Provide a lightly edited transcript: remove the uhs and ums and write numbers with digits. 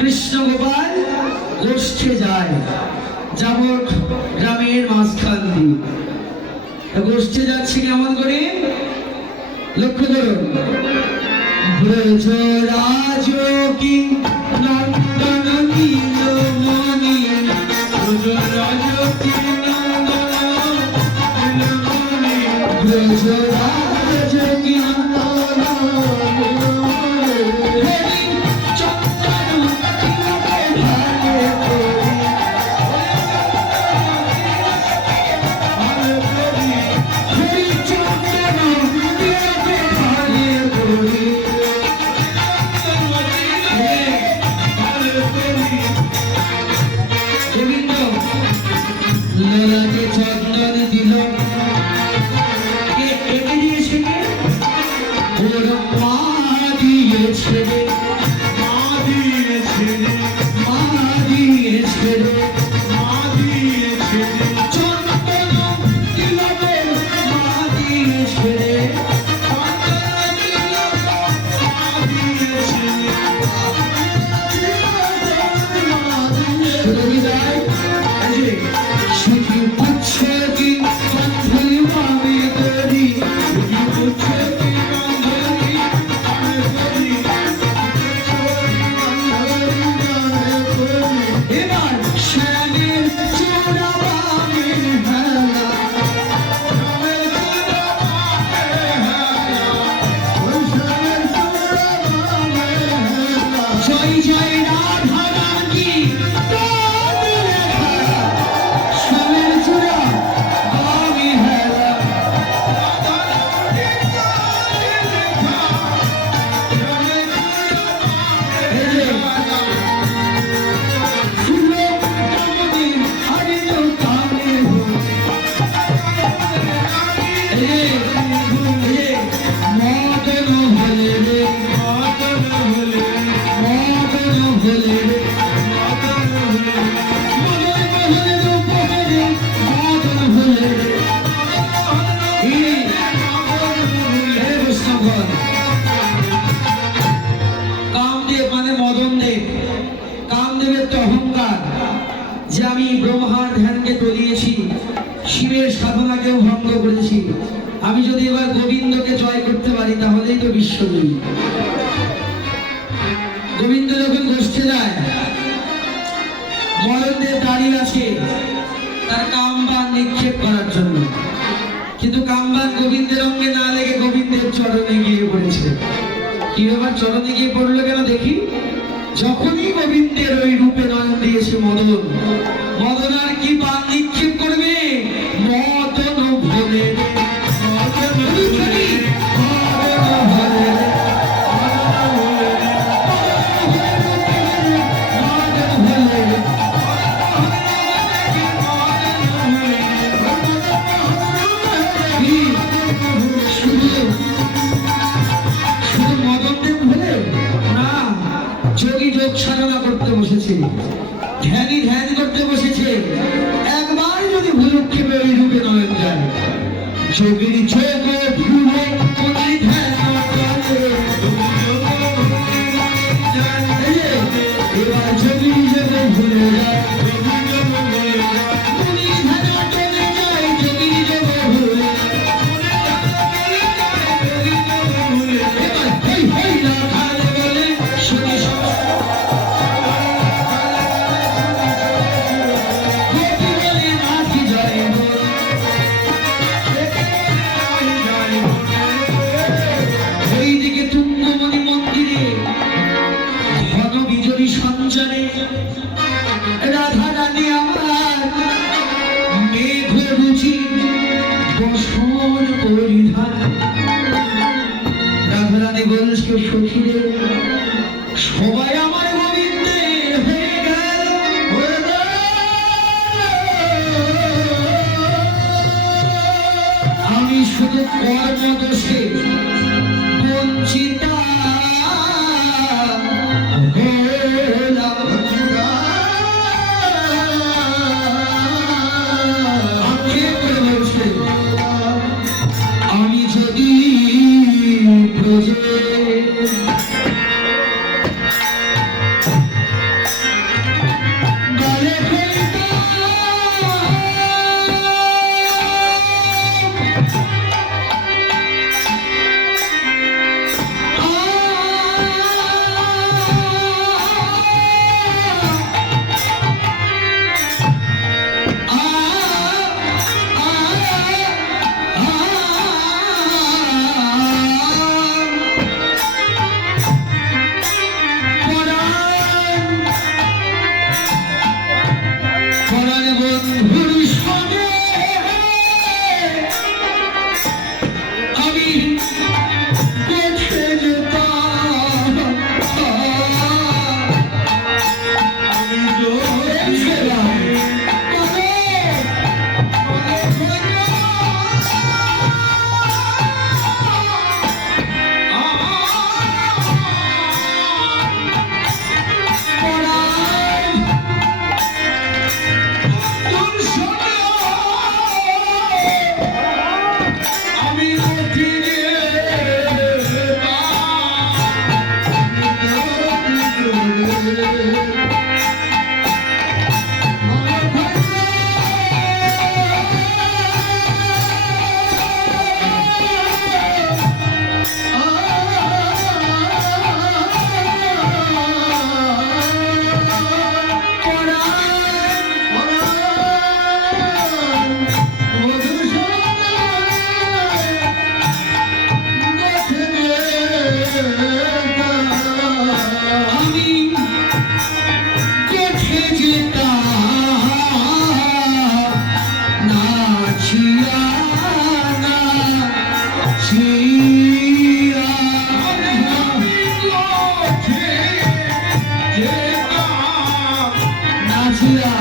কৃষ্ণ গোপাল গোষ্ঠে যায়, যাবট গ্রামের মাঝখান দিয়ে গোষ্ঠে যাচ্ছে কেমন করে লক্ষ্য করুন। ব্রজরাজ কি নন্দন নীলমণি, ব্রজরাজ কি নন্দন নীলমণি, ব্রজরাজ কি শিবের সাধনাকেও ভঙ্গ করেছি। আমি যদি এবার গোবিন্দকে জয় করতে পারি তাহলেই তো বিশ্বজয়ী। গোবিন্দ যখন গোষ্ঠে যায়, মরণদেব দাঁড়িয়ে আছে তার কামবান নিক্ষেপ করার জন্য, কিন্তু কামবান গোবিন্দের অঙ্গে না লেগে গোবিন্দের চরণে গিয়ে পড়েছে। কি ব্যাপার, চরণে গিয়ে পড়লো কেন দেখি। যখনই গোবিন্দের ওই রূপে নয়ন দিয়েছে মদন, মদন আর কি বান নিক্ষেপ করবে, মদন ভোলে সাধনা করতে বসেছে, ধ্যানই ধ্যান করতে বসেছে। একবার যদি ভুলক্ষেপে ওই রূপে নয়ন যায়, যোগীর চোখ ভুলে এবার যোগী যোগ ভুলে যায়, সঞ্চারে যেতা নাচিয়া নাচিয়া নাচিয়া